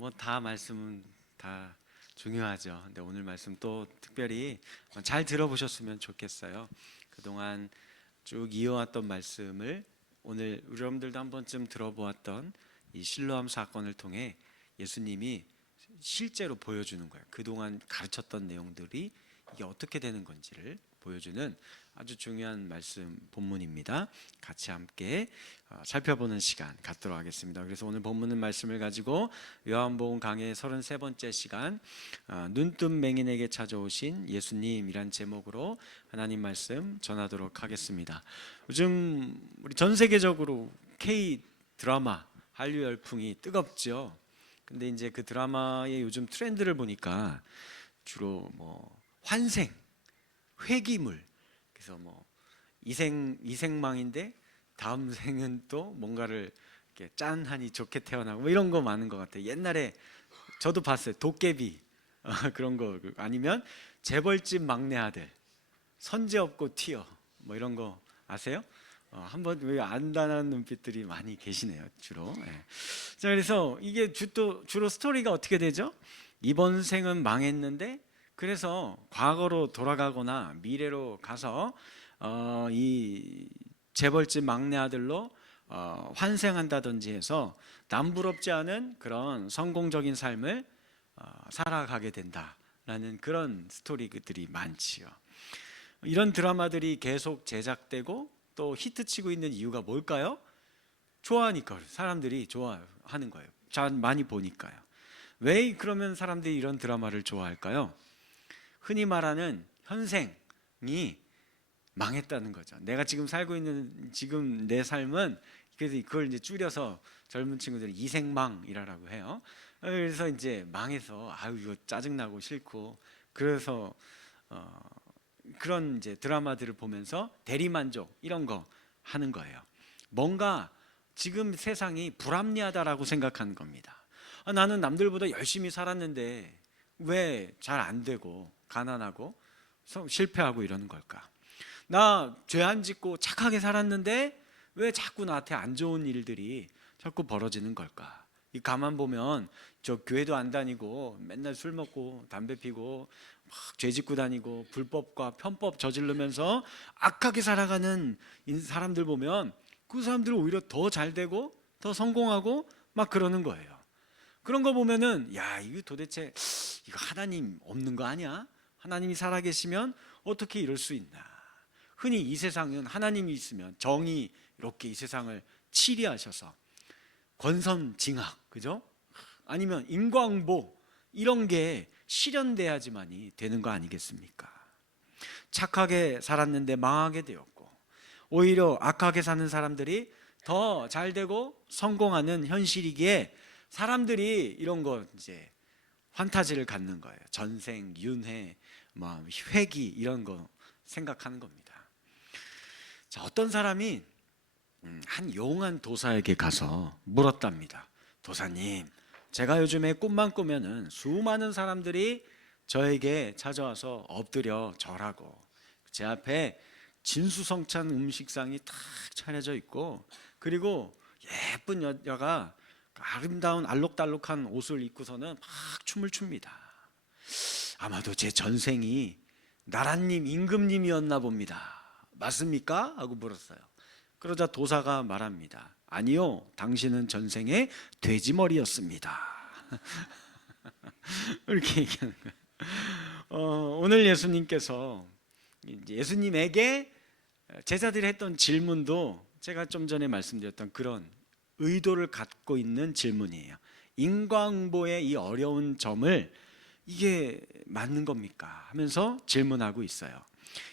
뭐 다 말씀은 다 중요하죠. 근데 오늘 말씀 또 특별히 잘 들어보셨으면 좋겠어요. 그동안 쭉 이어왔던 말씀을 오늘 우리 여러분들도 한 번쯤 들어보았던 이 실로암 사건을 통해 예수님이 실제로 보여주는 거예요. 그동안 가르쳤던 내용들이 이게 어떻게 되는 건지를 보여주는 아주 중요한 말씀 본문입니다. 같이 함께 살펴보는 시간 갖도록 하겠습니다. 그래서 오늘 본문의 말씀을 가지고 요한복음 강해 33번째 시간 눈뜬 맹인에게 찾아오신 예수님이란 제목으로 하나님 말씀 전하도록 하겠습니다. 요즘 우리 전 세계적으로 K 드라마 한류 열풍이 뜨겁죠. 근데 이제 그 드라마의 요즘 트렌드를 보니까 주로 뭐 환생, 회귀물, 그래서 뭐 이생망인데 다음 생은 또 뭔가를 이렇게 짠하니 좋게 태어나고 뭐 이런 거 많은 것 같아요. 옛날에 저도 봤어요. 도깨비 그런 거 아니면 재벌집 막내 아들, 선제 없고 튀어 뭐 이런 거 아세요? 한번 왜 안다는 눈빛들이 많이 계시네요. 주로. 예. 자, 그래서 이게 주로 스토리가 어떻게 되죠? 이번 생은 망했는데 그래서 과거로 돌아가거나 미래로 가서 이 재벌집 막내 아들로 환생한다든지 해서 남부럽지 않은 그런 성공적인 삶을 살아가게 된다라는 그런 스토리들이 많지요. 이런 드라마들이 계속 제작되고 또 히트치고 있는 이유가 뭘까요? 좋아하니까, 사람들이 좋아하는 거예요. 잘 많이 보니까요. 왜 그러면 사람들이 이런 드라마를 좋아할까요? 흔히 말하는 현생이 망했다는 거죠. 내가 지금 살고 있는 지금 내 삶은, 그래서 그걸 이제 줄여서 젊은 친구들이 이생망이라고 해요. 그래서 이제 망해서 아유 이거 짜증나고 싫고, 그래서 그런 이제 드라마들을 보면서 대리만족 이런 거 하는 거예요. 뭔가 지금 세상이 불합리하다라고 생각하는 겁니다. 나는 남들보다 열심히 살았는데 왜 잘 안 되고 가난하고 실패하고 이러는 걸까? 나 죄 안 짓고 착하게 살았는데 왜 자꾸 나한테 안 좋은 일들이 자꾸 벌어지는 걸까? 이 가만 보면 저 교회도 안 다니고 맨날 술 먹고 담배 피고 막 죄 짓고 다니고 불법과 편법 저지르면서 악하게 살아가는 사람들 보면 그 사람들은 오히려 더 잘 되고 더 성공하고 막 그러는 거예요. 그런 거 보면은 야, 이거 도대체 이거 하나님 없는 거 아니야? 하나님이 살아계시면 어떻게 이럴 수 있나? 흔히 이 세상은 하나님이 있으면 정의 이렇게 이 세상을 치리하셔서 권선징악, 그죠? 아니면 인과응보 이런 게 실현돼야지만이 되는 거 아니겠습니까? 착하게 살았는데 망하게 되었고, 오히려 악하게 사는 사람들이 더 잘 되고 성공하는 현실이기에 사람들이 이런 거 이제 환타지를 갖는 거예요. 전생, 윤회, 뭐 회귀 이런 거 생각하는 겁니다. 자, 어떤 사람이 한 용한 도사에게 가서 물었답니다. 도사님, 제가 요즘에 꿈만 꾸면은 수많은 사람들이 저에게 찾아와서 엎드려 절하고 제 앞에 진수성찬 음식상이 탁 차려져 있고, 그리고 예쁜 여자가 아름다운 알록달록한 옷을 입고서는 막 춤을 춥니다. 아마도 제 전생이 나라님, 임금님이었나 봅니다. 맞습니까? 하고 물었어요. 그러자 도사가 말합니다. 아니요, 당신은 전생에 돼지머리였습니다. 이렇게 얘기하는 거예요. 오늘 예수님께서 예수님에게 제자들이 했던 질문도 제가 좀 전에 말씀드렸던 그런 의도를 갖고 있는 질문이에요. 인과응보의 이 어려운 점을 이게 맞는 겁니까? 하면서 질문하고 있어요.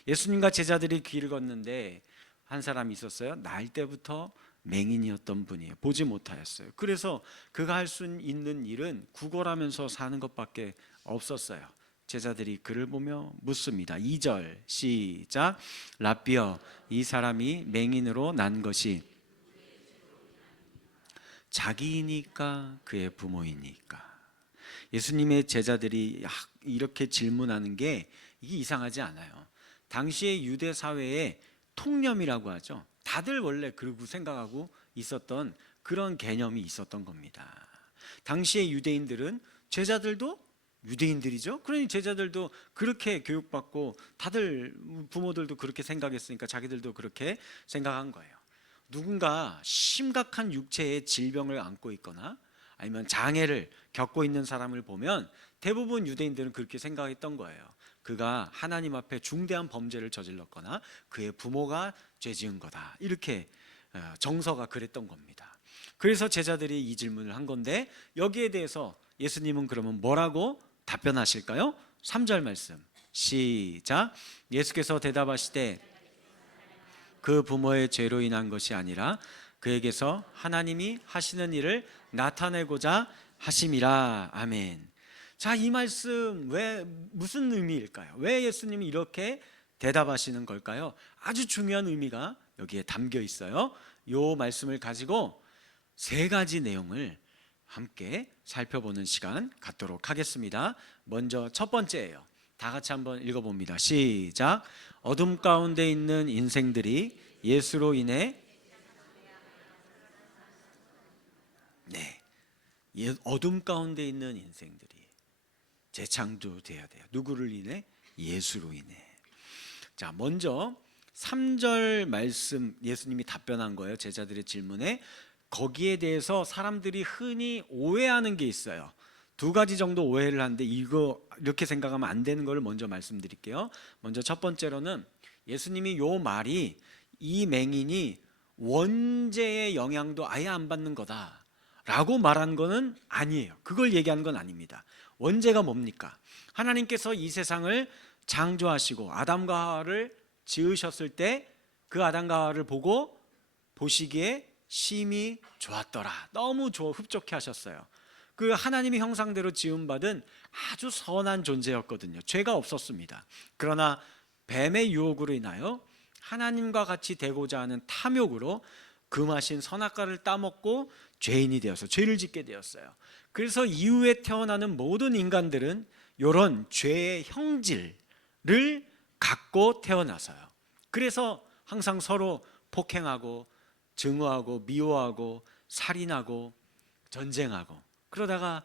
예수님과 제자들이 길을 걷는데 한 사람이 있었어요. 날 때부터 맹인이었던 분이에요. 보지 못하였어요. 그래서 그가 할 수 있는 일은 구걸하면서 사는 것밖에 없었어요. 제자들이 그를 보며 묻습니다. 2절 시작. 라삐어, 이 사람이 맹인으로 난 것이 자기이니까 그의 부모이니까? 예수님의 제자들이 이렇게 질문하는 게 이게 이상하지 않아요. 당시의 유대 사회에 통념이라고 하죠. 다들 원래 그러고 생각하고 있었던 그런 개념이 있었던 겁니다. 당시의 유대인들은 제자들도 유대인들이죠. 그러니 제자들도 그렇게 교육받고 다들 부모들도 그렇게 생각했으니까 자기들도 그렇게 생각한 거예요. 누군가 심각한 육체의 질병을 안고 있거나 아니면 장애를 겪고 있는 사람을 보면 대부분 유대인들은 그렇게 생각했던 거예요. 그가 하나님 앞에 중대한 범죄를 저질렀거나 그의 부모가 죄 지은 거다, 이렇게 정서가 그랬던 겁니다. 그래서 제자들이 이 질문을 한 건데, 여기에 대해서 예수님은 그러면 뭐라고 답변하실까요? 3절 말씀 시작. 예수께서 대답하시되 그 부모의 죄로 인한 것이 아니라 그에게서 하나님이 하시는 일을 나타내고자 하심이라. 아멘. 자, 이 말씀 왜 무슨 의미일까요? 왜 예수님이 이렇게 대답하시는 걸까요? 아주 중요한 의미가 여기에 담겨 있어요. 이 말씀을 가지고 세 가지 내용을 함께 살펴보는 시간 갖도록 하겠습니다. 먼저 첫 번째예요. 다 같이 한번 읽어봅니다. 시작. 어둠 가운데 있는 인생들이 예수로 인해 어둠 가운데 있는 인생들이 재창조돼야 돼요. 누구를 인해? 예수로 인해. 자, 먼저 3절 말씀 예수님이 답변한 거예요. 제자들의 질문에. 거기에 대해서 사람들이 흔히 오해하는 게 있어요. 두 가지 정도 오해를 하는데 이거 이렇게 생각하면 안 되는 걸 먼저 말씀드릴게요. 먼저 첫 번째로는 예수님이 요 말이 이 맹인이 원죄의 영향도 아예 안 받는 거다 라고 말한 거는 아니에요. 그걸 얘기하는 건 아닙니다. 원죄가 뭡니까? 하나님께서 이 세상을 창조하시고 아담과 하와를 지으셨을 때 그 아담과 하와를 보시기에 심히 좋았더라. 너무 흡족해 하셨어요. 그 하나님의 형상대로 지음받은 아주 선한 존재였거든요. 죄가 없었습니다. 그러나 뱀의 유혹으로 인하여 하나님과 같이 되고자 하는 탐욕으로 금하신 선악과를 따먹고 죄인이 되어서 죄를 짓게 되었어요. 그래서 이후에 태어나는 모든 인간들은 이런 죄의 형질을 갖고 태어나서요. 그래서 항상 서로 폭행하고 증오하고 미워하고 살인하고 전쟁하고 그러다가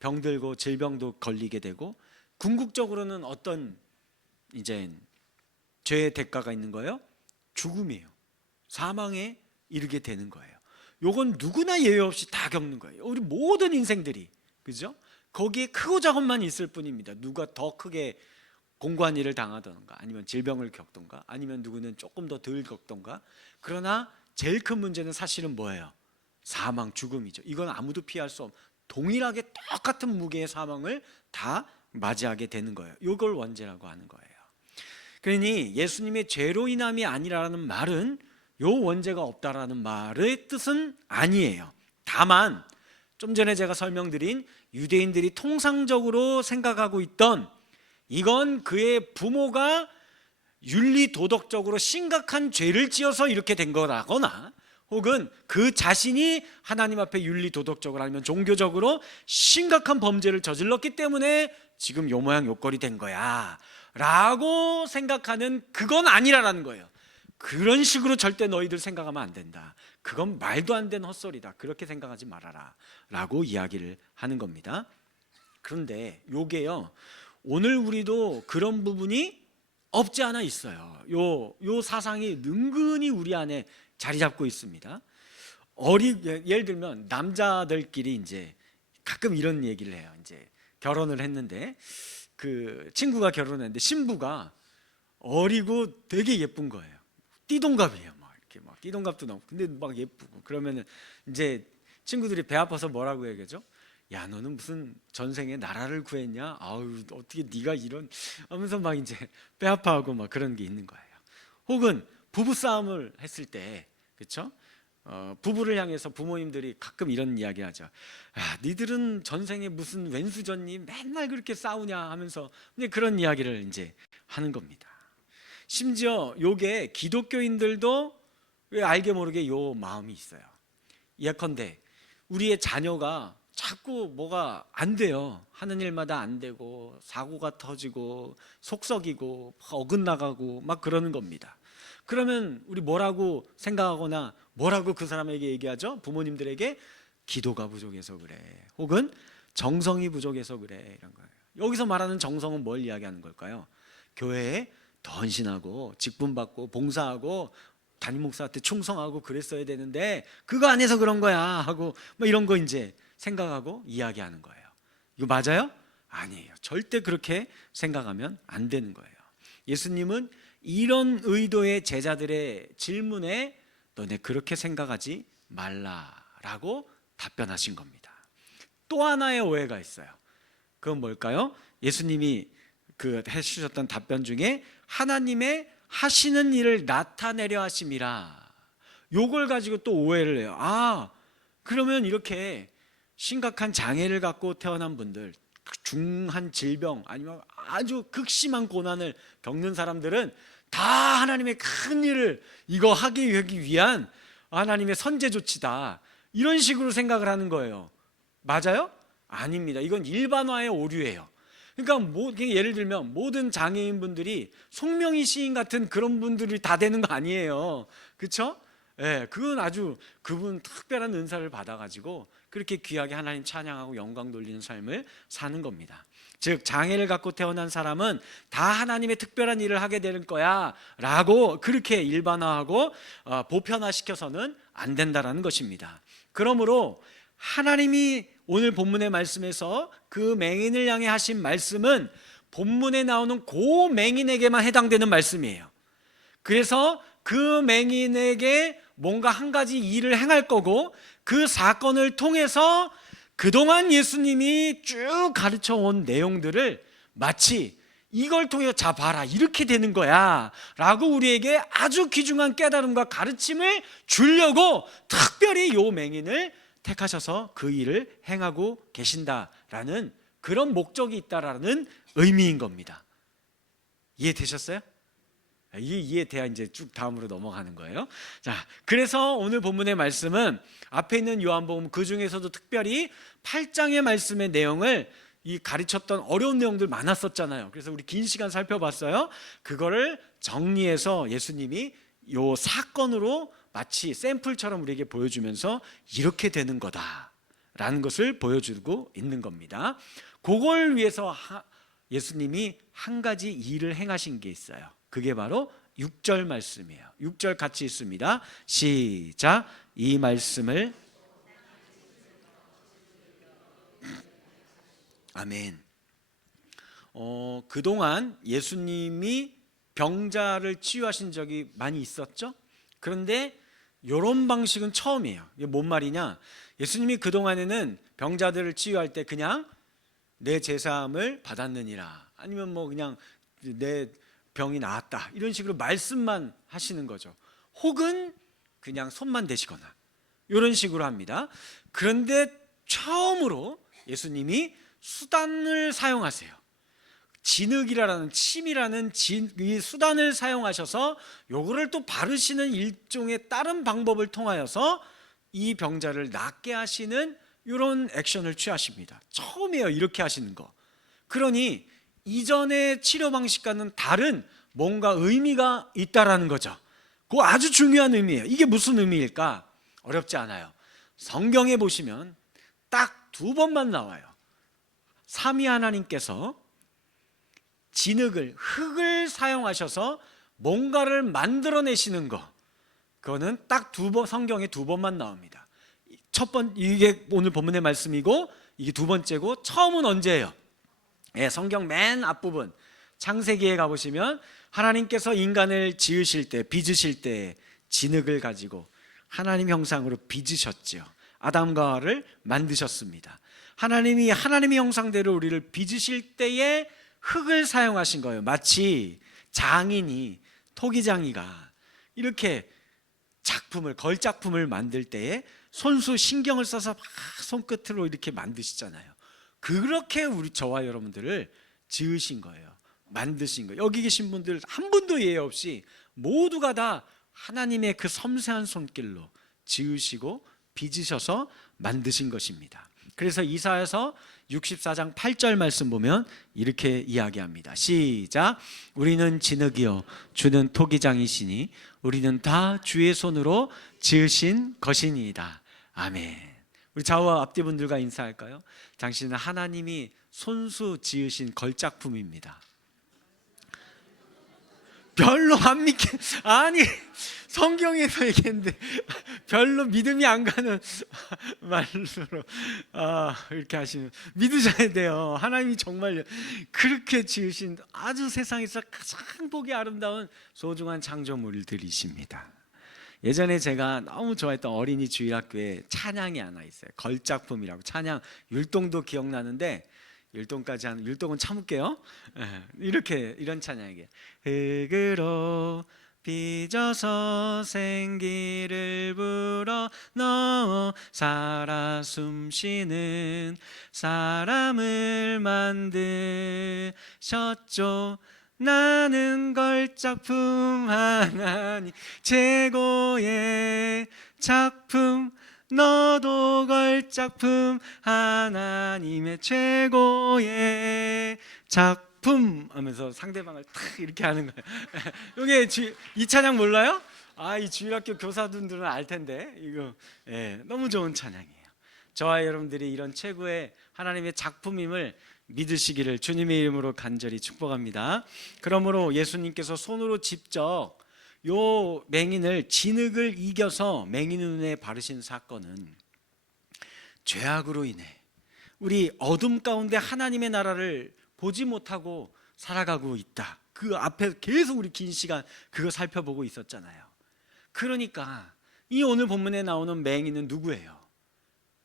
병들고 질병도 걸리게 되고 궁극적으로는 어떤 이제 죄의 대가가 있는 거예요? 죽음이에요. 사망에 이르게 되는 거예요. 요건 누구나 예외 없이 다 겪는 거예요. 우리 모든 인생들이, 그죠? 거기에 크고 작은만 있을 뿐입니다. 누가 더 크게 공고한 일을 당하던가 아니면 질병을 겪던가 아니면 누구는 조금 더 덜 겪던가. 그러나 제일 큰 문제는 사실은 뭐예요? 사망, 죽음이죠. 이건 아무도 피할 수 없는 동일하게 똑같은 무게의 사망을 다 맞이하게 되는 거예요. 이걸 원죄라고 하는 거예요. 그러니 예수님의 죄로 인함이 아니라는 말은 요 원죄가 없다라는 말의 뜻은 아니에요. 다만 좀 전에 제가 설명드린 유대인들이 통상적으로 생각하고 있던 이건 그의 부모가 윤리 도덕적으로 심각한 죄를 지어서 이렇게 된 거라거나 혹은 그 자신이 하나님 앞에 윤리 도덕적으로 아니면 종교적으로 심각한 범죄를 저질렀기 때문에 지금 요 모양 요 꼴이 된 거야 라고 생각하는, 그건 아니라는 거예요. 그런 식으로 절대 너희들 생각하면 안 된다. 그건 말도 안 되는 헛소리다. 그렇게 생각하지 말아라 라고 이야기를 하는 겁니다. 그런데 요게요, 오늘 우리도 그런 부분이 없지 않아 있어요. 요 사상이 은근히 우리 안에 자리 잡고 있습니다. 예를 들면 남자들끼리 이제 가끔 이런 얘기를 해요. 이제 결혼을 했는데 그 친구가 결혼했는데 신부가 어리고 되게 예쁜 거예요. 띠동갑이에요. 막 이렇게 막 띠동갑도 넘고 근데 막 예쁘고. 그러면은 이제 친구들이 배 아파서 뭐라고 얘기하죠? 야, 너는 무슨 전생에 나라를 구했냐? 아우, 어떻게 네가 이런 하면서 막 이제 배 아파하고 막 그런 게 있는 거예요. 혹은 부부 싸움을 했을 때, 그렇죠? 부부를 향해서 부모님들이 가끔 이런 이야기하죠. 야, 니들은 전생에 무슨 왼수졌니? 맨날 그렇게 싸우냐 하면서 근데 그런 이야기를 이제 하는 겁니다. 심지어 요게 기독교인들도 왜 알게 모르게 요 마음이 있어요. 예컨대 우리의 자녀가 자꾸 뭐가 안 돼요. 하는 일마다 안 되고 사고가 터지고 속썩이고 어긋나가고 막 그러는 겁니다. 그러면 우리 뭐라고 생각하거나 뭐라고 그 사람에게 얘기하죠? 부모님들에게 기도가 부족해서 그래, 혹은 정성이 부족해서 그래, 이런 거예요. 여기서 말하는 정성은 뭘 이야기하는 걸까요? 교회에 더 헌신하고 직분받고 봉사하고 담임 목사한테 충성하고 그랬어야 되는데 그거 안 해서 그런 거야 하고 뭐 이런 거 이제 생각하고 이야기하는 거예요. 이거 맞아요? 아니에요. 절대 그렇게 생각하면 안 되는 거예요. 예수님은 이런 의도의 제자들의 질문에 너네 그렇게 생각하지 말라라고 답변하신 겁니다. 또 하나의 오해가 있어요. 그건 뭘까요? 예수님이 해주셨던 답변 중에 하나님의 하시는 일을 나타내려 하심이라, 요걸 가지고 또 오해를 해요. 그러면 이렇게 심각한 장애를 갖고 태어난 분들, 중한 질병 아니면 아주 극심한 고난을 겪는 사람들은 다 하나님의 큰 일을 이거 하기 위한 하나님의 선제 조치다, 이런 식으로 생각을 하는 거예요. 맞아요? 아닙니다. 이건 일반화의 오류예요. 그러니까 예를 들면 모든 장애인분들이 송명희 시인 같은 그런 분들이 다 되는 거 아니에요. 그렇죠? 예, 그건 아주 그분 특별한 은사를 받아가지고 그렇게 귀하게 하나님 찬양하고 영광 돌리는 삶을 사는 겁니다. 즉 장애를 갖고 태어난 사람은 다 하나님의 특별한 일을 하게 되는 거야 라고 그렇게 일반화하고 보편화시켜서는 안 된다라는 것입니다. 그러므로 하나님이 오늘 본문의 말씀에서 그 맹인을 향해 하신 말씀은 본문에 나오는 그 맹인에게만 해당되는 말씀이에요. 그래서 그 맹인에게 뭔가 한 가지 일을 행할 거고, 그 사건을 통해서 그동안 예수님이 쭉 가르쳐 온 내용들을 마치 이걸 통해서 자 봐라 이렇게 되는 거야 라고 우리에게 아주 귀중한 깨달음과 가르침을 주려고 특별히 요 맹인을 택하셔서 그 일을 행하고 계신다라는 그런 목적이 있다라는 의미인 겁니다. 이해되셨어요? 이해돼야 이제 쭉 다음으로 넘어가는 거예요. 자, 그래서 오늘 본문의 말씀은 앞에 있는 요한복음 그 중에서도 특별히 8장의 말씀의 내용을 이 가르쳤던 어려운 내용들 많았었잖아요. 그래서 우리 긴 시간 살펴봤어요. 그거를 정리해서 예수님이 요 사건으로 마치 샘플처럼 우리에게 보여주면서 이렇게 되는 거다라는 것을 보여주고 있는 겁니다. 그걸 위해서 예수님이 한 가지 일을 행하신 게 있어요. 그게 바로 6절 말씀이에요. 6절 같이 읽습니다. 시작. 이 말씀을 아멘. 그동안 예수님이 병자를 치유하신 적이 많이 있었죠. 그런데 이런 방식은 처음이에요. 이게 뭔 말이냐? 예수님이 그동안에는 병자들을 치유할 때 그냥 내 제사함을 받았느니라, 아니면 뭐 그냥 내 병이 나았다 이런 식으로 말씀만 하시는 거죠. 혹은 그냥 손만 대시거나 이런 식으로 합니다. 그런데 처음으로 예수님이 수단을 사용하세요. 진흙이라는 침이라는 이 수단을 사용하셔서 요거를 또 바르시는 일종의 다른 방법을 통하여서 이 병자를 낫게 하시는 이런 액션을 취하십니다. 처음이에요, 이렇게 하시는 거. 그러니 이전의 치료 방식과는 다른 뭔가 의미가 있다라는 거죠. 그거 아주 중요한 의미예요. 이게 무슨 의미일까? 어렵지 않아요. 성경에 보시면 딱 두 번만 나와요. 삼위 하나님께서 진흙을, 흙을 사용하셔서 뭔가를 만들어내시는 거, 그거는 딱 성경에 두 번만 나옵니다. 이게 오늘 본문의 말씀이고, 이게 두 번째고, 처음은 언제예요? 성경 맨 앞부분 창세기에 가보시면 하나님께서 인간을 지으실 때, 빚으실 때 진흙을 가지고 하나님 형상으로 빚으셨죠. 아담과 하와를 만드셨습니다. 하나님이 하나님의 형상대로 우리를 빚으실 때에 흙을 사용하신 거예요. 마치 장인이, 토기장이가 이렇게 걸작품을 만들 때에 손수 신경을 써서 막 손끝으로 이렇게 만드시잖아요. 그렇게 저와 여러분들을 지으신 거예요. 만드신 거예요. 여기 계신 분들 한 분도 예외 없이 모두가 다 하나님의 그 섬세한 손길로 지으시고 빚으셔서 만드신 것입니다. 그래서 이사야서 64장 8절 말씀 보면 이렇게 이야기합니다. 시작. 우리는 진흙이요 주는 토기장이시니 우리는 다 주의 손으로 지으신 것이니이다. 아멘. 우리 좌우와 앞뒤 분들과 인사할까요? 당신은 하나님이 손수 지으신 걸작품입니다. 별로 안 믿게, 아니 성경에서 얘기했는데 별로 믿음이 안 가는 말로 이렇게 하시면 믿으셔야 돼요. 하나님이 정말 그렇게 지으신 아주 세상에서 가장 보기 아름다운 소중한 창조물들이십니다. 예전에 제가 너무 좋아했던 어린이 주일학교에 찬양이 하나 있어요. 걸작품이라고. 찬양 율동도 기억나는데, 율동은 참을게요. 이런 찬양이에요. 흙으로 빚어서 생기를 불어 넣어 살아 숨쉬는 사람을 만드셨죠. 나는 걸작품 하나님 최고의 작품, 너도 걸작품 하나님의 최고의 작품 하면서 상대방을 탁 이렇게 하는 거예요. 이게 이 찬양 몰라요? 이 주일학교 교사분들은 알 텐데 이거 너무 좋은 찬양이에요. 저와 여러분들이 이런 최고의 하나님의 작품임을 믿으시기를 주님의 이름으로 간절히 축복합니다. 그러므로 예수님께서 손으로 직접 요 맹인을 진흙을 이겨서 맹인 눈에 바르신 사건은 죄악으로 인해 우리 어둠 가운데 하나님의 나라를 보지 못하고 살아가고 있다. 그 앞에 계속 우리 긴 시간 그거 살펴보고 있었잖아요. 그러니까 이 오늘 본문에 나오는 맹인은 누구예요?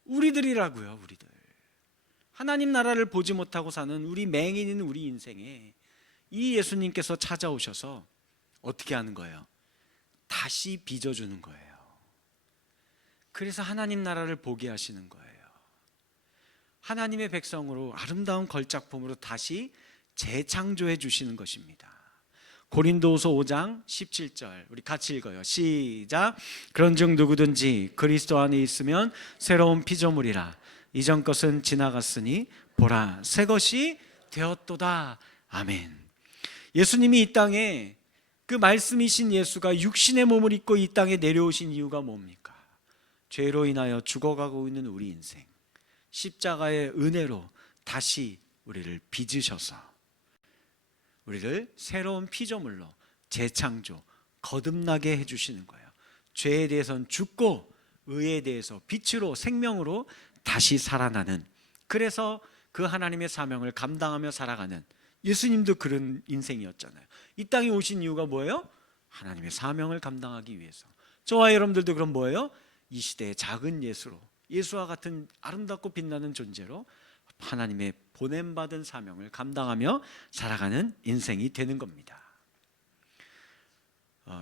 우리들이라고요. 우리들. 하나님 나라를 보지 못하고 사는 우리 맹인인 우리 인생에 이 예수님께서 찾아오셔서 어떻게 하는 거예요? 다시 빚어주는 거예요. 그래서 하나님 나라를 보게 하시는 거예요. 하나님의 백성으로 아름다운 걸작품으로 다시 재창조해 주시는 것입니다. 고린도후서 5장 17절 우리 같이 읽어요. 시작. 그런즉 누구든지 그리스도 안에 있으면 새로운 피조물이라. 이전 것은 지나갔으니 보라 새 것이 되었도다. 아멘. 예수님이 이 땅에 그 말씀이신 예수가 육신의 몸을 입고 이 땅에 내려오신 이유가 뭡니까? 죄로 인하여 죽어가고 있는 우리 인생, 십자가의 은혜로 다시 우리를 빚으셔서 우리를 새로운 피조물로 재창조, 거듭나게 해주시는 거예요. 죄에 대해서는 죽고 의에 대해서 빛으로 생명으로 다시 살아나는, 그래서 그 하나님의 사명을 감당하며 살아가는, 예수님도 그런 인생이었잖아요. 이 땅에 오신 이유가 뭐예요? 하나님의 사명을 감당하기 위해서. 저와 여러분들도 그럼 뭐예요? 이 시대의 작은 예수로, 예수와 같은 아름답고 빛나는 존재로 하나님의 보냄받은 사명을 감당하며 살아가는 인생이 되는 겁니다.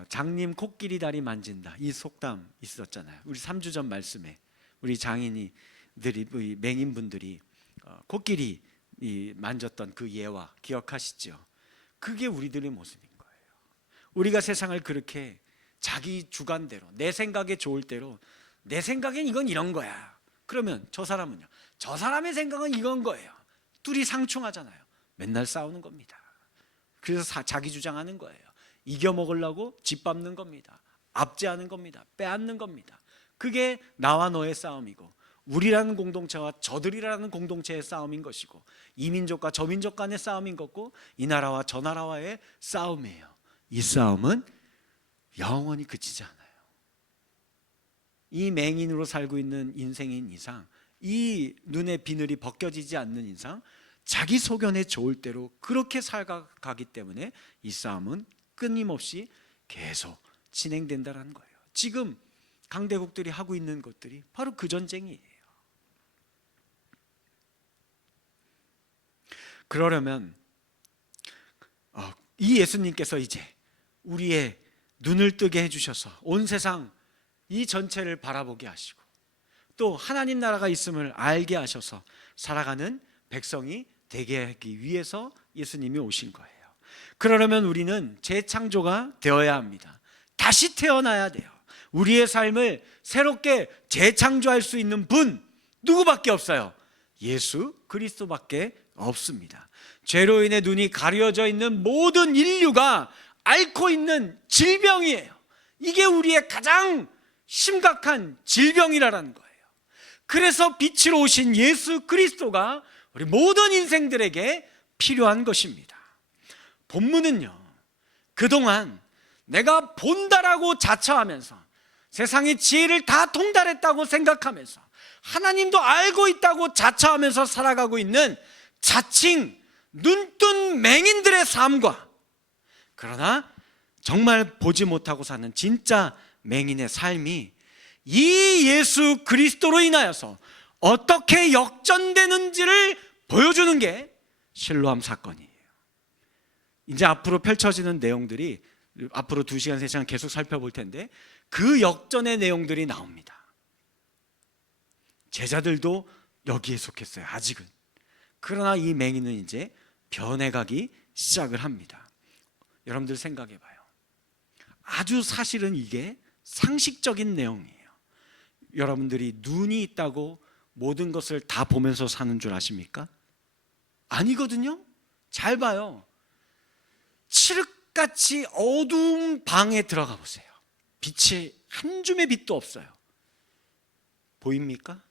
장님 코끼리 다리 만진다, 이 속담 있었잖아요. 우리 3주 전 말씀에 우리 장인이들이, 맹인분들이 코끼리 만졌던 그 예화 기억하시죠? 그게 우리들의 모습인 거예요. 우리가 세상을 그렇게 자기 주관대로, 내 생각에 좋을 대로, 내 생각엔 이건 이런 거야, 그러면 저 사람은요, 저 사람의 생각은 이건 거예요. 둘이 상충하잖아요. 맨날 싸우는 겁니다. 그래서 자기 주장하는 거예요. 이겨먹으려고 짓밟는 겁니다. 압제하는 겁니다. 빼앗는 겁니다. 그게 나와 너의 싸움이고, 우리라는 공동체와 저들이라는 공동체의 싸움인 것이고, 이 민족과 저 민족 간의 싸움인 것고, 이 나라와 저 나라와의 싸움이에요. 이 싸움은 영원히 그치지 않아요. 이 맹인으로 살고 있는 인생인 이상, 이 눈의 비늘이 벗겨지지 않는 이상, 자기 소견에 좋을 대로 그렇게 살아가기 때문에 이 싸움은 끊임없이 계속 진행된다는 거예요. 지금 강대국들이 하고 있는 것들이 바로 그 전쟁이에요. 그러려면 이 예수님께서 이제 우리의 눈을 뜨게 해주셔서 온 세상 이 전체를 바라보게 하시고, 또 하나님 나라가 있음을 알게 하셔서 살아가는 백성이 되게 하기 위해서 예수님이 오신 거예요. 그러려면 우리는 재창조가 되어야 합니다. 다시 태어나야 돼요. 우리의 삶을 새롭게 재창조할 수 있는 분 누구밖에 없어요? 예수 그리스도밖에 없습니다. 죄로 인해 눈이 가려져 있는 모든 인류가 앓고 있는 질병이에요. 이게 우리의 가장 심각한 질병이라는 거예요. 그래서 빛으로 오신 예수 그리스도가 우리 모든 인생들에게 필요한 것입니다. 본문은요, 그동안 내가 본다라고 자처하면서 세상의 지혜를 다 통달했다고 생각하면서 하나님도 알고 있다고 자처하면서 살아가고 있는 자칭 눈뜬 맹인들의 삶과, 그러나 정말 보지 못하고 사는 진짜 맹인의 삶이 이 예수 그리스도로 인하여서 어떻게 역전되는지를 보여주는 게 실로암 사건이에요. 이제 앞으로 펼쳐지는 내용들이 앞으로 2시간, 3시간 계속 살펴볼 텐데 그 역전의 내용들이 나옵니다. 제자들도 여기에 속했어요, 아직은. 그러나 이 맹인은 이제 변해가기 시작을 합니다. 여러분들 생각해봐요. 아주 사실은 이게 상식적인 내용이에요. 여러분들이 눈이 있다고 모든 것을 다 보면서 사는 줄 아십니까? 아니거든요. 잘 봐요. 칠흑같이 어두운 방에 들어가 보세요. 빛이 한 줌의 빛도 없어요. 보입니까?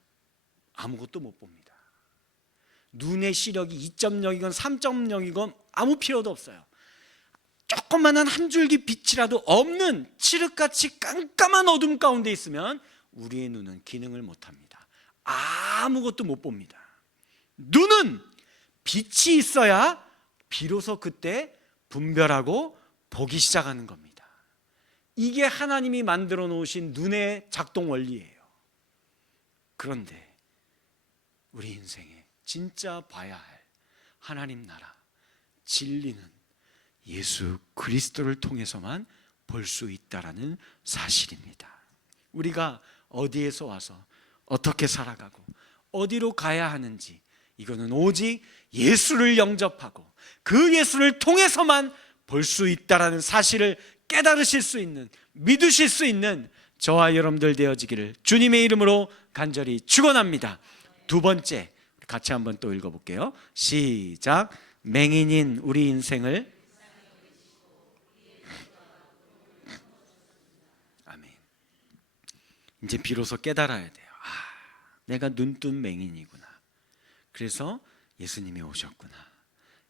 아무것도 못 봅니다. 눈의 시력이 2.0이건 3.0이건 아무 필요도 없어요. 조그만한 한 줄기 빛이라도 없는 칠흑같이 깜깜한 어둠 가운데 있으면 우리의 눈은 기능을 못합니다. 아무것도 못 봅니다. 눈은 빛이 있어야 비로소 그때 분별하고 보기 시작하는 겁니다. 이게 하나님이 만들어 놓으신 눈의 작동 원리예요. 그런데 우리 인생에 진짜 봐야 할 하나님 나라, 진리는 예수 그리스도를 통해서만 볼 수 있다라는 사실입니다. 우리가 어디에서 와서 어떻게 살아가고 어디로 가야 하는지, 이거는 오직 예수를 영접하고 그 예수를 통해서만 볼 수 있다라는 사실을 깨달으실 수 있는, 믿으실 수 있는 저와 여러분들 되어지기를 주님의 이름으로 간절히 축원합니다. 두 번째, 같이 한번 또 읽어볼게요. 시작. 맹인인 우리 인생을, 아멘. 이제 비로소 깨달아야 돼요. 내가 눈뜬 맹인이구나. 그래서 예수님이 오셨구나.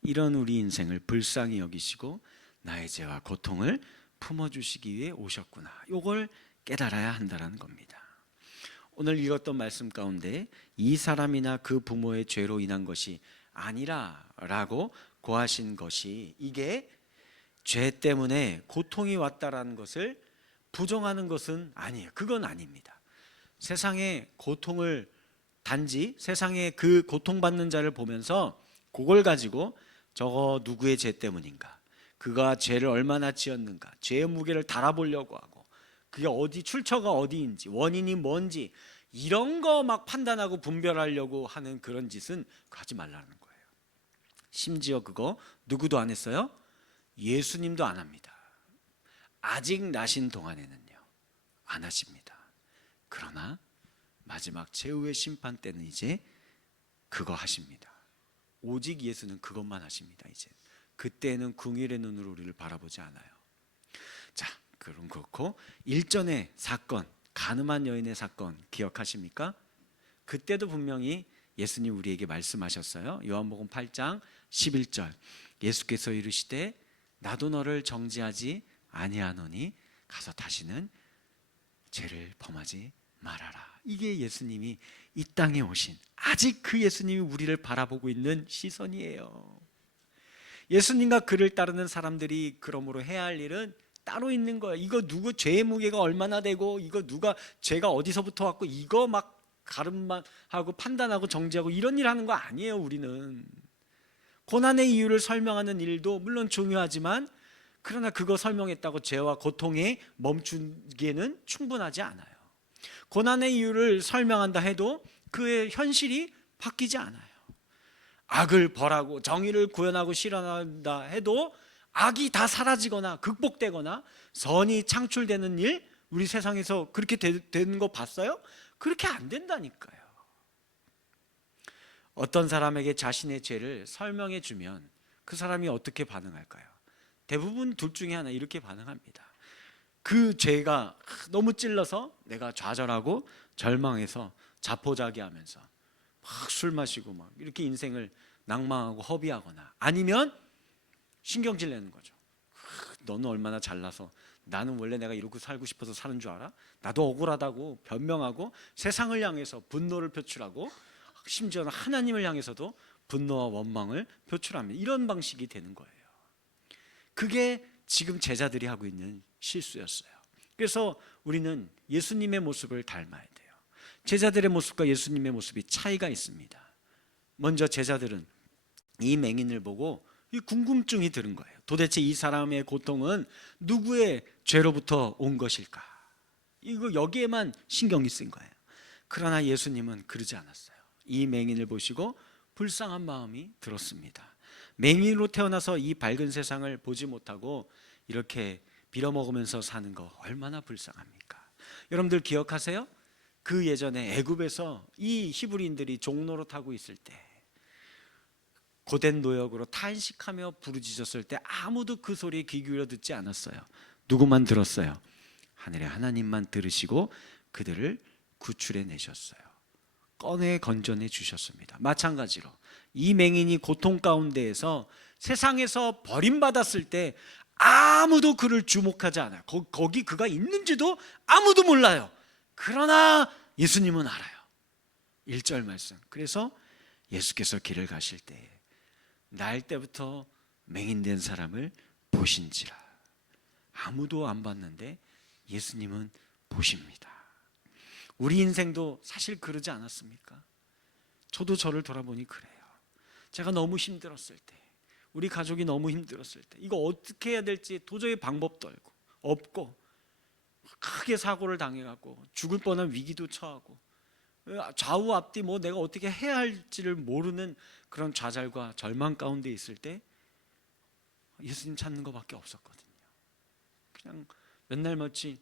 이런 우리 인생을 불쌍히 여기시고 나의 죄와 고통을 품어주시기 위해 오셨구나. 이걸 깨달아야 한다는 겁니다. 오늘 읽었던 말씀 가운데 이 사람이나 그 부모의 죄로 인한 것이 아니라 라고 고하신 것이, 이게 죄 때문에 고통이 왔다라는 것을 부정하는 것은 아니에요. 그건 아닙니다. 세상의 고통을, 단지 세상에 그 고통받는 자를 보면서 그걸 가지고 저거 누구의 죄 때문인가, 그가 죄를 얼마나 지었는가, 죄의 무게를 달아보려고 하고 그게 어디 출처가 어디인지, 원인이 뭔지 이런 거 막 판단하고 분별하려고 하는 그런 짓은 하지 말라는 거예요. 심지어 그거 누구도 안 했어요? 예수님도 안 합니다. 아직 나신 동안에는요 안 하십니다. 그러나 마지막 최후의 심판 때는 이제 그거 하십니다. 오직 예수는 그것만 하십니다. 이제 그때는 궁일의 눈으로 우리를 바라보지 않아요. 자, 그럼 그렇고 일전의 사건, 가늠한 여인의 사건 기억하십니까? 그때도 분명히 예수님 우리에게 말씀하셨어요. 요한복음 8장 11절, 예수께서 이르시되 나도 너를 정죄하지 아니하노니 가서 다시는 죄를 범하지 말아라. 이게 예수님이 이 땅에 오신, 아직 그 예수님이 우리를 바라보고 있는 시선이에요. 예수님과 그를 따르는 사람들이 그러므로 해야 할 일은 따로 있는 거예요. 이거 누구 죄의 무게가 얼마나 되고, 이거 누가 죄가 어디서부터 왔고, 이거 막 가름만 하고 판단하고 정죄하고 이런 일 하는 거 아니에요. 우리는 고난의 이유를 설명하는 일도 물론 중요하지만, 그러나 그거 설명했다고 죄와 고통에 멈추기에는 충분하지 않아요. 고난의 이유를 설명한다 해도 그의 현실이 바뀌지 않아요. 악을 벌하고 정의를 구현하고 실현한다 해도 악이 다 사라지거나 극복되거나 선이 창출되는 일, 우리 세상에서 그렇게 되는 거 봤어요? 그렇게 안 된다니까요. 어떤 사람에게 자신의 죄를 설명해 주면 그 사람이 어떻게 반응할까요? 대부분 둘 중에 하나, 이렇게 반응합니다. 그 죄가 너무 찔러서 내가 좌절하고 절망해서 자포자기하면서 막 술 마시고 막 이렇게 인생을 낭망하고 허비하거나, 아니면 신경질 내는 거죠. 너는 얼마나 잘나서, 나는 원래 내가 이러고 살고 싶어서 사는 줄 알아? 나도 억울하다고 변명하고 세상을 향해서 분노를 표출하고, 심지어는 하나님을 향해서도 분노와 원망을 표출합니다. 이런 방식이 되는 거예요. 그게 지금 제자들이 하고 있는 실수였어요. 그래서 우리는 예수님의 모습을 닮아야 돼요. 제자들의 모습과 예수님의 모습이 차이가 있습니다. 먼저 제자들은 이 맹인을 보고 이 궁금증이 드는 거예요. 도대체 이 사람의 고통은 누구의 죄로부터 온 것일까? 이거 여기에만 신경이 쓴 거예요. 그러나 예수님은 그러지 않았어요. 이 맹인을 보시고 불쌍한 마음이 들었습니다. 맹인으로 태어나서 이 밝은 세상을 보지 못하고 이렇게 빌어먹으면서 사는 거 얼마나 불쌍합니까? 여러분들 기억하세요? 그 예전에 애굽에서 이 히브리인들이 종노릇하고 있을 때, 고된 노역으로 탄식하며 부르짖었을 때 아무도 그 소리에 귀 기울여 듣지 않았어요. 누구만 들었어요? 하늘의 하나님만 들으시고 그들을 구출해 내셨어요. 꺼내 건져내 주셨습니다. 마찬가지로 이 맹인이 고통 가운데에서 세상에서 버림받았을 때 아무도 그를 주목하지 않아요. 거기 그가 있는지도 아무도 몰라요. 그러나 예수님은 알아요. 1절 말씀. 그래서 예수께서 길을 가실 때 날 때부터 맹인된 사람을 보신지라. 아무도 안 봤는데 예수님은 보십니다. 우리 인생도 사실 그러지 않았습니까? 저도 저를 돌아보니 그래요. 제가 너무 힘들었을 때, 우리 가족이 너무 힘들었을 때, 이거 어떻게 해야 될지 도저히 방법도 없고, 크게 사고를 당해갖고 죽을 뻔한 위기도 처하고, 좌우 앞뒤 뭐 내가 어떻게 해야 할지를 모르는 그런 좌절과 절망 가운데 있을 때 예수님 찾는 것밖에 없었거든요. 그냥 맨날 마치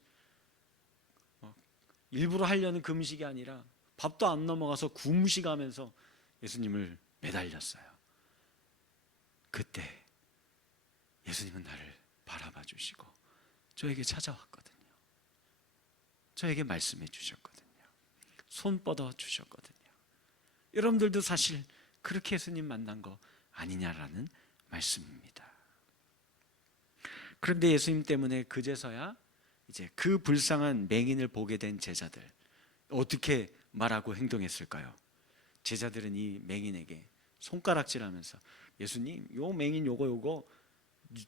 일부러 하려는 금식이 아니라 밥도 안 넘어가서 굶식하면서 예수님을 매달렸어요. 그때 예수님은 나를 바라봐 주시고 저에게 찾아왔거든요. 저에게 말씀해 주셨거든요. 손 뻗어 주셨거든요. 여러분들도 사실 그렇게 예수님 만난 거 아니냐라는 말씀입니다. 그런데 예수님 때문에 그제서야 이제 그 불쌍한 맹인을 보게 된 제자들, 어떻게 말하고 행동했을까요? 제자들은 이 맹인에게 손가락질하면서 예수님, 요 맹인 요거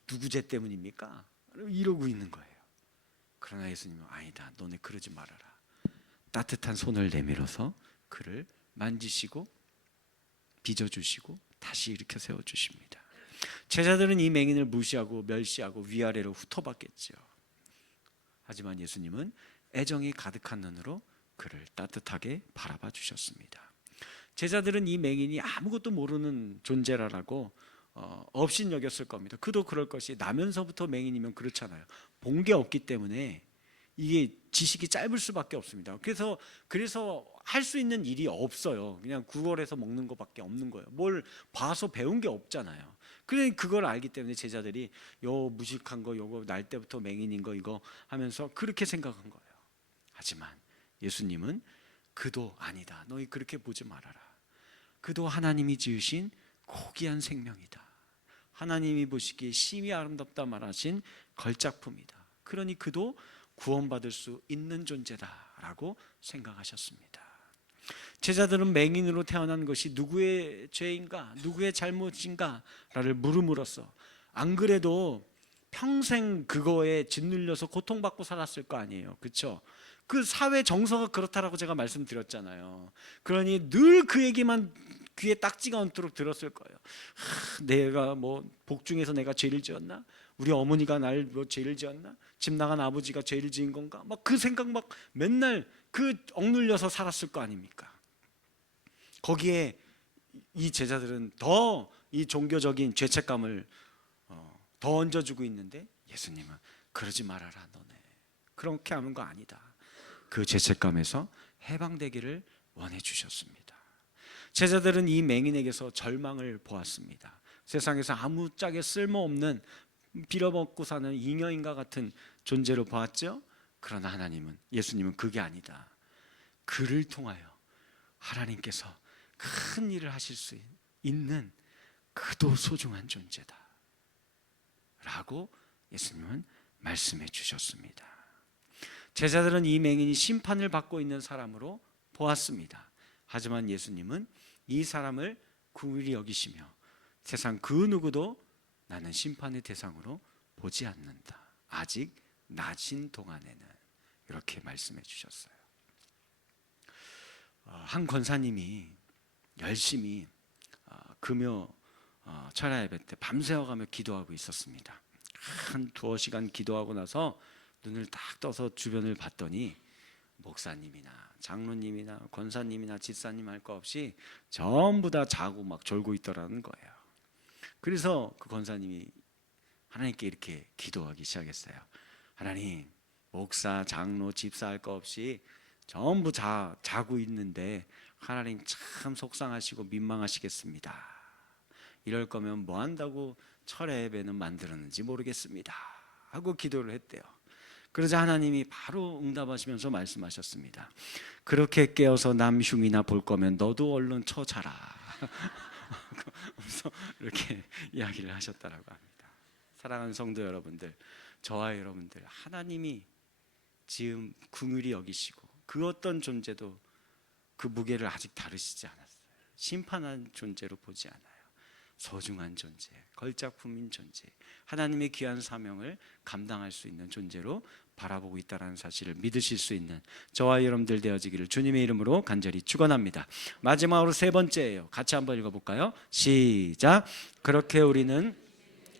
누구 죄 때문입니까? 이러고 있는 거예요. 그러나 예수님은 아니다, 너네 그러지 말아라. 따뜻한 손을 내밀어서 그를 만지시고 빚어주시고 다시 일으켜 세워주십니다. 제자들은 이 맹인을 무시하고 멸시하고 위아래로 훑어봤겠죠. 하지만 예수님은 애정이 가득한 눈으로 그를 따뜻하게 바라봐 주셨습니다. 제자들은 이 맹인이 아무것도 모르는 존재라고 업신여겼을 겁니다. 그도 그럴 것이, 나면서부터 맹인이면 그렇잖아요. 본 게 없기 때문에 이게 지식이 짧을 수밖에 없습니다. 그래서 할 수 있는 일이 없어요. 그냥 구걸해서 먹는 것밖에 없는 거예요. 뭘 봐서 배운 게 없잖아요. 그래 그걸 알기 때문에 제자들이 요 무식한 거, 요거 날 때부터 맹인인 거 이거 하면서 그렇게 생각한 거예요. 하지만 예수님은 그도 아니다. 너희 그렇게 보지 말아라. 그도 하나님이 지으신 고귀한 생명이다. 하나님이 보시기에 심히 아름답다 말하신 걸작품이다. 그러니 그도 구원받을 수 있는 존재다라고 생각하셨습니다. 제자들은 맹인으로 태어난 것이 누구의 죄인가, 누구의 잘못인가를 물음으로써, 안 그래도 평생 그거에 짓눌려서 고통받고 살았을 거 아니에요. 그렇죠? 그 사회 정서가 그렇다라고 제가 말씀드렸잖아요. 그러니 늘 그 얘기만 귀에 딱지가 얹도록 들었을 거예요. 내가 뭐 복중에서 내가 죄를 지었나? 우리 어머니가 날 뭐 죄를 지었나? 집 나간 아버지가 죄를 지은 건가? 막 그 생각 막 맨날 그 억눌려서 살았을 거 아닙니까? 거기에 이 제자들은 더 이 종교적인 죄책감을 더 얹어주고 있는데 예수님은 그러지 말아라 너네. 그렇게 하는 거 아니다. 그 죄책감에서 해방되기를 원해 주셨습니다. 제자들은 이 맹인에게서 절망을 보았습니다. 세상에서 아무짝에 쓸모없는 빌어먹고 사는 잉여인과 같은 존재로 보았죠. 그러나 하나님은, 예수님은 그게 아니다. 그를 통하여 하나님께서 큰 일을 하실 수 있는 그도 소중한 존재다 라고 예수님은 말씀해 주셨습니다. 제자들은 이 맹인이 심판을 받고 있는 사람으로 보았습니다. 하지만 예수님은 이 사람을 긍휼히 여기시며 세상 그 누구도 나는 심판의 대상으로 보지 않는다, 아직 낮은 동안에는, 이렇게 말씀해 주셨어요. 한 권사님이 열심히 금요 철야 예배 때 밤새워가며 기도하고 있었습니다. 한 두어 시간 기도하고 나서 눈을 딱 떠서 주변을 봤더니 목사님이나 장로님이나 권사님이나 집사님 할 거 없이 전부 다 자고 막 졸고 있더라는 거예요. 그래서 그 권사님이 하나님께 이렇게 기도하기 시작했어요. 하나님, 목사, 장로, 집사 할 거 없이 전부 자고 있는데 하나님 참 속상하시고 민망하시겠습니다. 이럴 거면 뭐 한다고 철야 예배는 만들었는지 모르겠습니다 하고 기도를 했대요. 그러자 하나님이 바로 응답하시면서 말씀하셨습니다. 그렇게 깨어서 남 흉이나 볼 거면 너도 얼른 자라. 그래서 이렇게 이야기를 하셨다라고 합니다. 사랑하는 성도 여러분들, 저와 여러분들, 하나님이 지금 긍휼히 여기시고 그 어떤 존재도 그 무게를 아직 다루시지 않았어요. 심판한 존재로 보지 않아요. 소중한 존재, 걸작품인 존재, 하나님의 귀한 사명을 감당할 수 있는 존재로 바라보고 있다는 사실을 믿으실 수 있는 저와 여러분들 되어지기를 주님의 이름으로 간절히 축원합니다. 마지막으로 세 번째예요. 같이 한번 읽어볼까요? 시작. 그렇게 우리는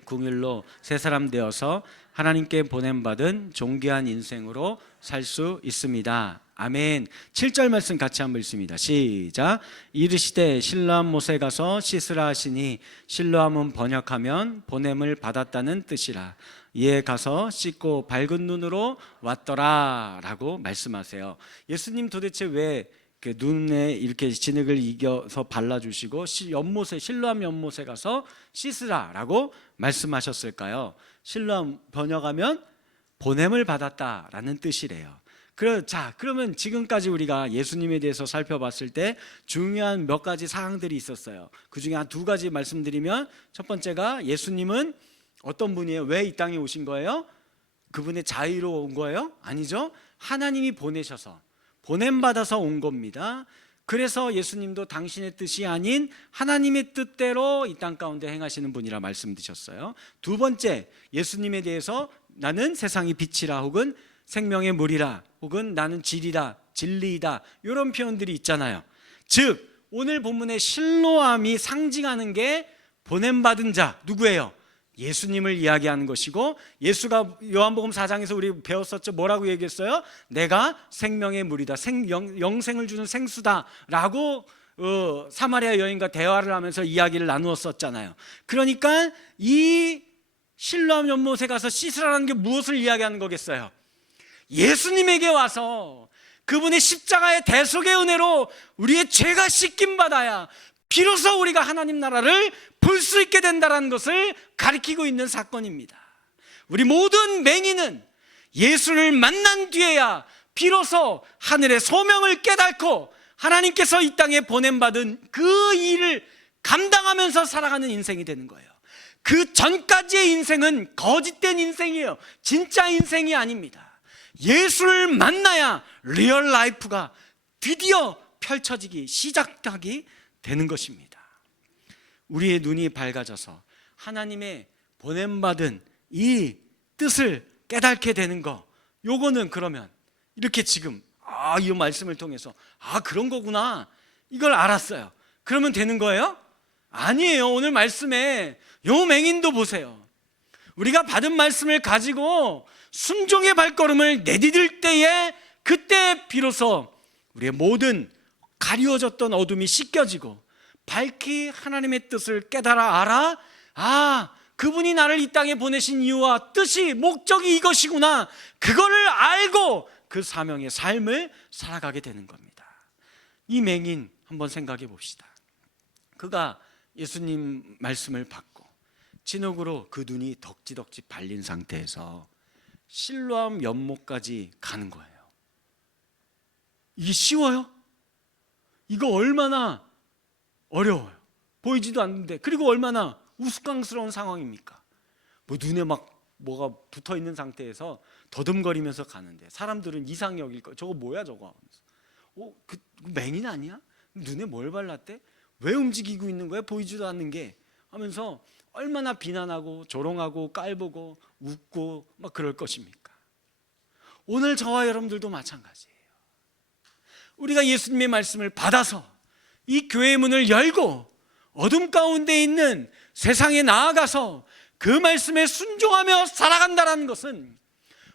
긍휼로 새 사람 되어서 하나님께 보냄받은 존귀한 인생으로 살 수 있습니다. 아멘. 7절 말씀 같이 한번 읽습니다. 시작. 이르시되 실로암 못에 가서 씻으라 하시니, 실로암은 번역하면 보냄을 받았다는 뜻이라. 이에 가서 씻고 밝은 눈으로 왔더라 라고 말씀하세요. 예수님 도대체 왜 눈에 이렇게 진흙을 이겨서 발라주시고 연못에, 실로암 연못에 가서 씻으라 라고 말씀하셨을까요? 실로암 번역하면 보냄을 받았다라는 뜻이래요. 그러면 지금까지 우리가 예수님에 대해서 살펴봤을 때 중요한 몇 가지 사항들이 있었어요. 그 중에 한 두 가지 말씀드리면, 첫 번째가 예수님은 어떤 분이에요? 왜 이 땅에 오신 거예요? 그분의 자의로 온 거예요? 아니죠. 하나님이 보내셔서, 보냄받아서 온 겁니다. 그래서 예수님도 당신의 뜻이 아닌 하나님의 뜻대로 이 땅 가운데 행하시는 분이라 말씀드렸어요. 두 번째, 예수님에 대해서 나는 세상의 빛이라, 혹은 생명의 물이라, 혹은 나는 질이다, 진리이다, 이런 표현들이 있잖아요. 즉 오늘 본문의 실로암이 상징하는 게 보냄받은 자, 누구예요? 예수님을 이야기하는 것이고, 예수가 요한복음 4장에서 우리 배웠었죠. 뭐라고 얘기했어요? 내가 생명의 물이다, 영생을 주는 생수다 라고 사마리아 여인과 대화를 하면서 이야기를 나누었었잖아요. 그러니까 이 실로암 연못에 가서 씻으라는 게 무엇을 이야기하는 거겠어요? 예수님에게 와서 그분의 십자가의 대속의 은혜로 우리의 죄가 씻김 받아야 비로소 우리가 하나님 나라를 볼 수 있게 된다는 것을 가리키고 있는 사건입니다. 우리 모든 맹인은 예수를 만난 뒤에야 비로소 하늘의 소명을 깨닫고 하나님께서 이 땅에 보냄받은 그 일을 감당하면서 살아가는 인생이 되는 거예요. 그 전까지의 인생은 거짓된 인생이에요. 진짜 인생이 아닙니다. 예수를 만나야 리얼 라이프가 드디어 펼쳐지기, 시작하기 되는 것입니다. 우리의 눈이 밝아져서 하나님의 보냄받은 이 뜻을 깨닫게 되는 거, 요거는 그러면 이렇게 지금 이 말씀을 통해서 그런 거구나, 이걸 알았어요. 그러면 되는 거예요? 아니에요. 오늘 말씀에 요 맹인도 보세요. 우리가 받은 말씀을 가지고 순종의 발걸음을 내디딜 때에, 그때 비로소 우리의 모든 가리워졌던 어둠이 씻겨지고 밝히 하나님의 뜻을 깨달아 알아, 그분이 나를 이 땅에 보내신 이유와 뜻이, 목적이 이것이구나, 그거를 알고 그 사명의 삶을 살아가게 되는 겁니다. 이 맹인 한번 생각해 봅시다. 그가 예수님 말씀을 받고 진흙으로 그 눈이 덕지덕지 발린 상태에서 실로암 연못까지 가는 거예요. 이게 쉬워요? 이거 얼마나 어려워요. 보이지도 않는데, 그리고 얼마나 우스꽝스러운 상황입니까? 뭐 눈에 막 뭐가 붙어 있는 상태에서 더듬거리면서 가는데 사람들은 이상 여길 거. 저거 뭐야 저거? 그 맹인 아니야? 눈에 뭘 발랐대? 왜 움직이고 있는 거야? 보이지도 않는 게 하면서 얼마나 비난하고 조롱하고 깔보고 웃고 막 그럴 것입니까? 오늘 저와 여러분들도 마찬가지예요. 우리가 예수님의 말씀을 받아서 이 교회의 문을 열고 어둠 가운데 있는 세상에 나아가서 그 말씀에 순종하며 살아간다는 것은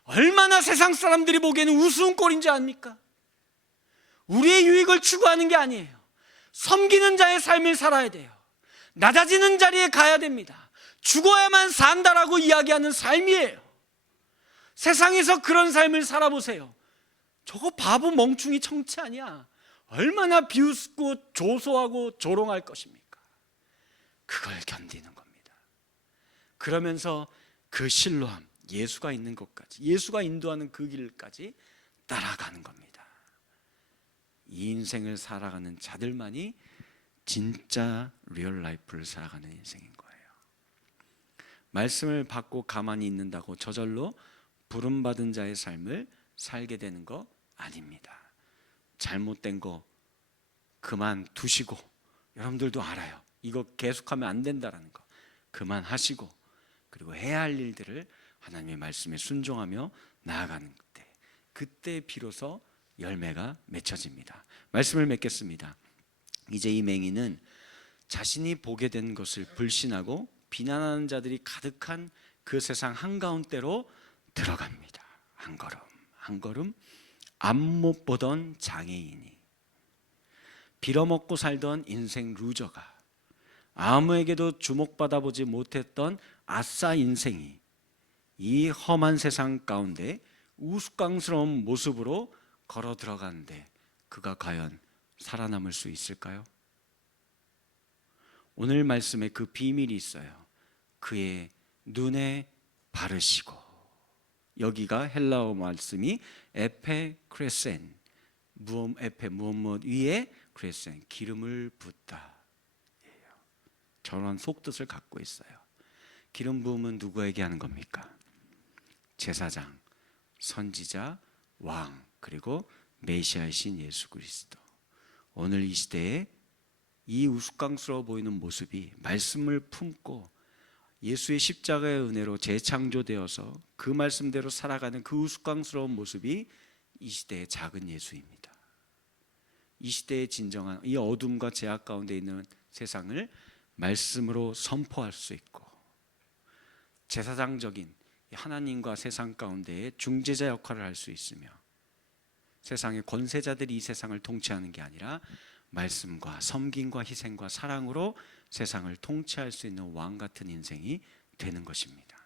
얼마나 세상 사람들이 보기에는 우스운 꼴인지 압니까? 우리의 유익을 추구하는 게 아니에요. 섬기는 자의 삶을 살아야 돼요. 낮아지는 자리에 가야 됩니다. 죽어야만 산다라고 이야기하는 삶이에요. 세상에서 그런 삶을 살아보세요. 저거 바보 멍충이 청치 아니야. 얼마나 비웃고 조소하고 조롱할 것입니까? 그걸 견디는 겁니다. 그러면서 그 신뢰함, 예수가 있는 곳까지, 예수가 인도하는 그 길까지 따라가는 겁니다. 이 인생을 살아가는 자들만이 진짜 리얼 라이프를 살아가는 인생인 거예요. 말씀을 받고 가만히 있는다고 저절로 부름받은 자의 삶을 살게 되는 거 아닙니다. 잘못된 거 그만두시고, 여러분들도 알아요. 이거 계속하면 안 된다라는 거 그만하시고, 그리고 해야 할 일들을 하나님의 말씀에 순종하며 나아가는 그때 비로소 열매가 맺혀집니다. 말씀을 맺겠습니다. 이제 이 맹인은 자신이 보게 된 것을 불신하고 비난하는 자들이 가득한 그 세상 한가운데로 들어갑니다. 한 걸음 한 걸음 앞 못 보던 장애인이, 빌어먹고 살던 인생 루저가, 아무에게도 주목받아 보지 못했던 아싸 인생이 이 험한 세상 가운데 우스꽝스러운 모습으로 걸어 들어가는데 그가 과연 살아남을 수 있을까요? 오늘 말씀에 그 비밀이 있어요. 그의 눈에 바르시고, 여기가 헬라어 말씀이 에페 크레센, 에페 무엇 위에 크레센, 기름을 붓다. 저런 속뜻을 갖고 있어요. 기름 부음은 누구에게 하는 겁니까? 제사장, 선지자, 왕, 그리고 메시아이신 예수 그리스도. 오늘 이 시대에 이 우스꽝스러워 보이는 모습이 말씀을 품고 예수의 십자가의 은혜로 재창조되어서 그 말씀대로 살아가는 그 우스꽝스러운 모습이 이 시대의 작은 예수입니다. 이 시대의 진정한 이 어둠과 죄악 가운데 있는 세상을 말씀으로 선포할 수 있고, 제사장적인 하나님과 세상 가운데의 중재자 역할을 할 수 있으며, 세상의 권세자들이 이 세상을 통치하는 게 아니라 말씀과 섬김과 희생과 사랑으로 세상을 통치할 수 있는 왕 같은 인생이 되는 것입니다.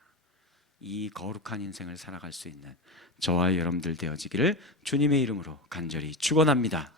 이 거룩한 인생을 살아갈 수 있는 저와 여러분들 되어지기를 주님의 이름으로 간절히 축원합니다.